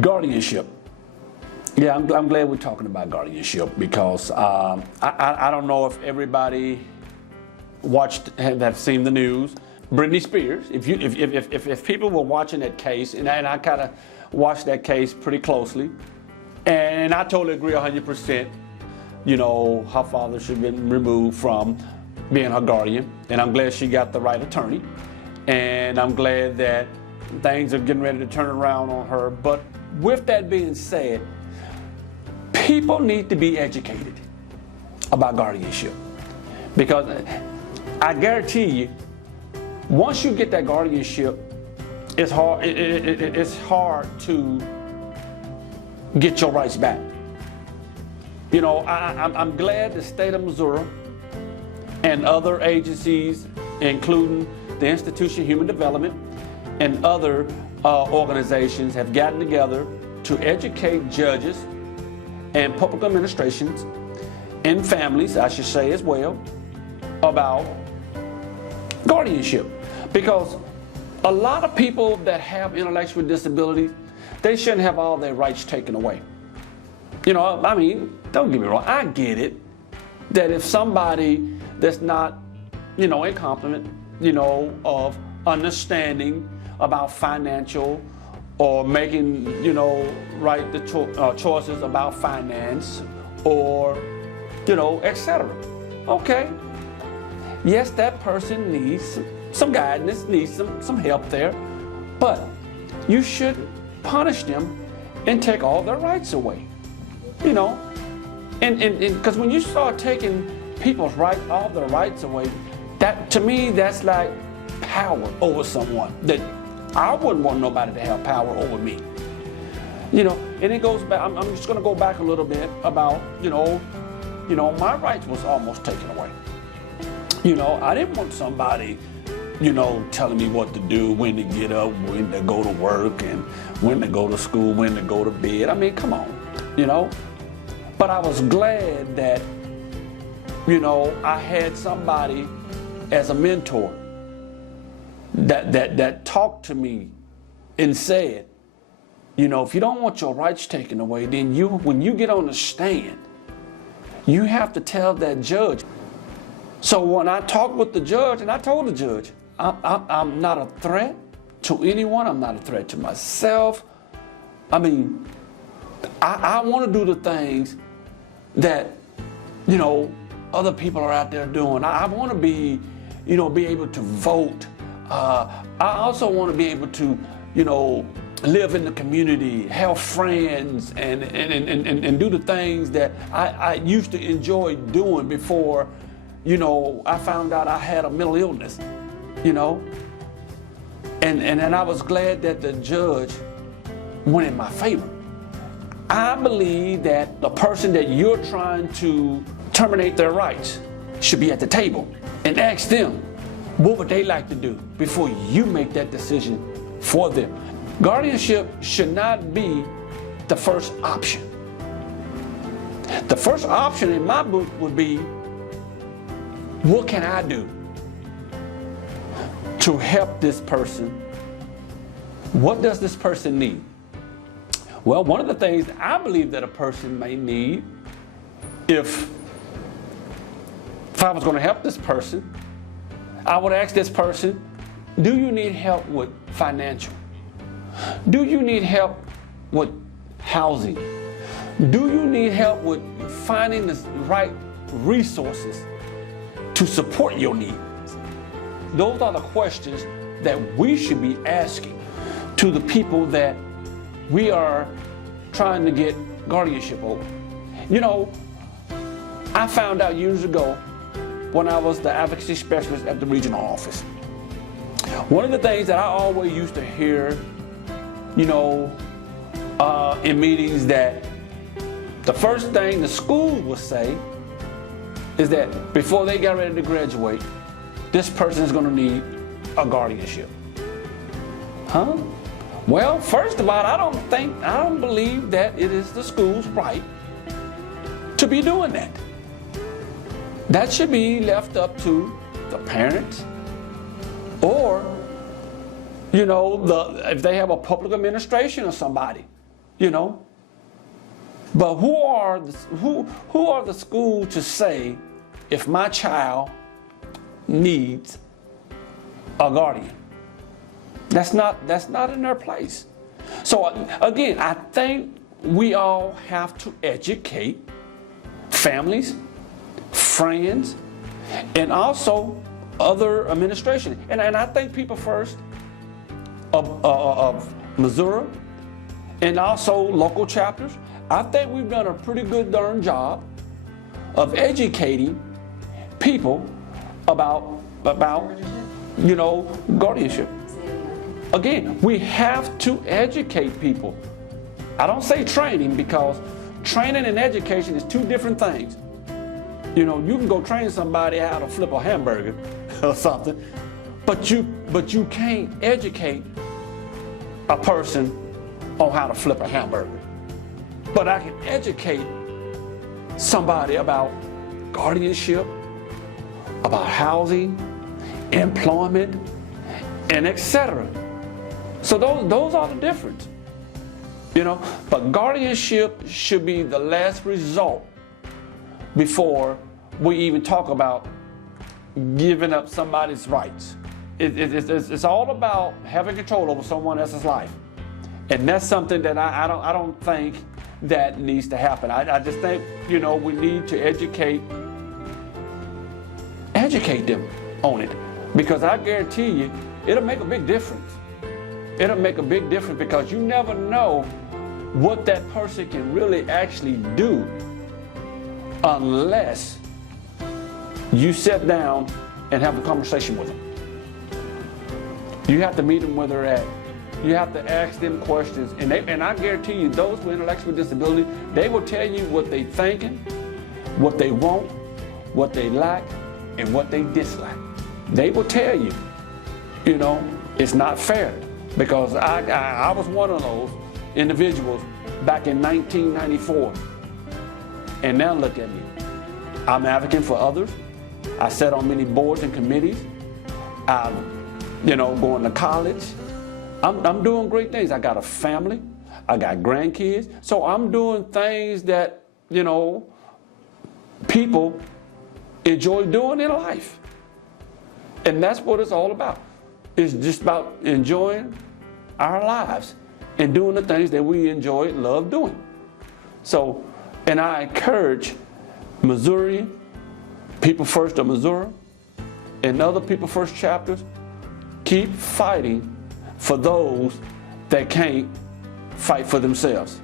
Guardianship. Yeah, I'm glad we're talking about guardianship because I don't know if everybody have seen the news. Britney Spears. If people were watching that case, and I kind of watched that case pretty closely, and I totally agree 100%. You know, her father should have been removed from being her guardian, and I'm glad she got the right attorney, and I'm glad that things are getting ready to turn around on her. But with that being said, people need to be educated about guardianship, because I guarantee you, once you get that guardianship, it's hard. It's hard to get your rights back. You know, I'm glad the state of Missouri and other agencies, including the Institution of Human Development and other organizations, have gotten together to educate judges and public administrations and families, I should say as well, about guardianship. Because a lot of people that have intellectual disabilities, they shouldn't have all their rights taken away. You know, I mean, don't get me wrong, I get it that if somebody that's not, you know, incompetent, you know, of understanding about financial or making, you know, right choices about finance or, you know, etc. Okay. Yes, that person needs some guidance, needs some help there, but you shouldn't punish them and take all their rights away. You know, and because when you start taking people's all their rights away, that to me, that's like power over someone that I wouldn't want nobody to have power over me. You know, and it goes back. I'm just going to go back a little bit about you know, my rights was almost taken away. You know, I didn't want somebody, you know, telling me what to do, when to get up, when to go to work, and when to go to school, when to go to bed. I mean, come on, you know. But I was glad that, you know, I had somebody as a mentor that talked to me and said, you know, if you don't want your rights taken away, then when you get on the stand, you have to tell that judge. So when I talked with the judge, and I told the judge, I'm not a threat to anyone. I'm not a threat to myself. I mean, I want to do the things that, you know, other people are out there doing. I want to be, you know, be able to vote. I also want to be able to, you know, live in the community, have friends, and do the things that I used to enjoy doing before, you know, I found out I had a mental illness, you know. And I was glad that the judge went in my favor. I believe that the person that you're trying to terminate their rights should be at the table and ask them what would they like to do before you make that decision for them. Guardianship should not be the first option. The first option in my book would be, what can I do to help this person? What does this person need? Well, one of the things I believe that a person may need, if I was going to help this person, I would ask this person, do you need help with financial? Do you need help with housing? Do you need help with finding the right resources to support your needs? Those are the questions that we should be asking to the people that we are trying to get guardianship over. You know, I found out years ago when I was the advocacy specialist at the regional office. One of the things that I always used to hear, you know, in meetings, that the first thing the schools would say is that before they got ready to graduate, this person is going to need a guardianship. Huh? Well, first of all, I don't believe that it is the school's right to be doing that. That should be left up to the parents, or, you know, if they have a public administration or somebody you know. But who are the school to say if my child needs a guardian? That's not in their place. So again, I think we all have to educate families, friends, and also other administration. And I think People First of Missouri and also local chapters, I think we've done a pretty good darn job of educating people about guardianship. Again, we have to educate people. I don't say training, because training and education is two different things. You can go train somebody how to flip a hamburger or something, but you can't educate a person on how to flip a hamburger. But I can educate somebody about guardianship, about housing, employment, and etc. So those are the difference. But guardianship should be the last result before we even talk about giving up somebody's rights. It's all about having control over someone else's life, and that's something that I don't think that needs to happen. I just think we need to educate them on it, because I guarantee you it'll make a big difference. It'll make a big difference, because you never know what that person can really actually do unless you sit down and have a conversation with them. You have to meet them where they're at. You have to ask them questions, and I guarantee you, those with intellectual disability, they will tell you what they're thinking, what they want, what they like, and what they dislike. They will tell you, it's not fair, because I was one of those individuals back in 1994, and now look at me. I'm advocating for others. I sat on many boards and committees. I'm, going to college. I'm doing great things. I got a family. I got grandkids. So I'm doing things that, people enjoy doing in life. And that's what it's all about. It's just about enjoying our lives and doing the things that we enjoy and love doing. So, and I encourage Missouri, People First of Missouri, and other People First chapters, keep fighting for those that can't fight for themselves.